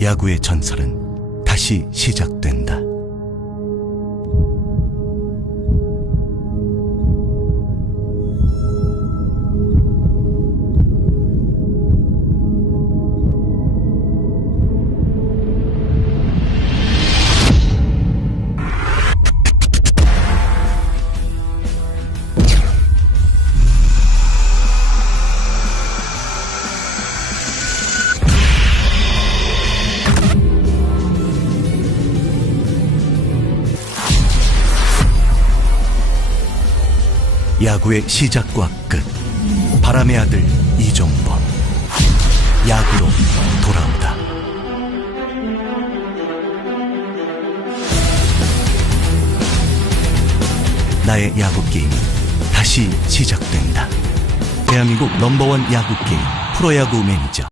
야구의 전설은 다시 시작된다. 야구의 시작과 끝. 바람의 아들 이종범. 야구로 돌아온다. 나의 야구 게임이 다시 시작된다. 대한민국 넘버원 야구 게임 프로야구 매니저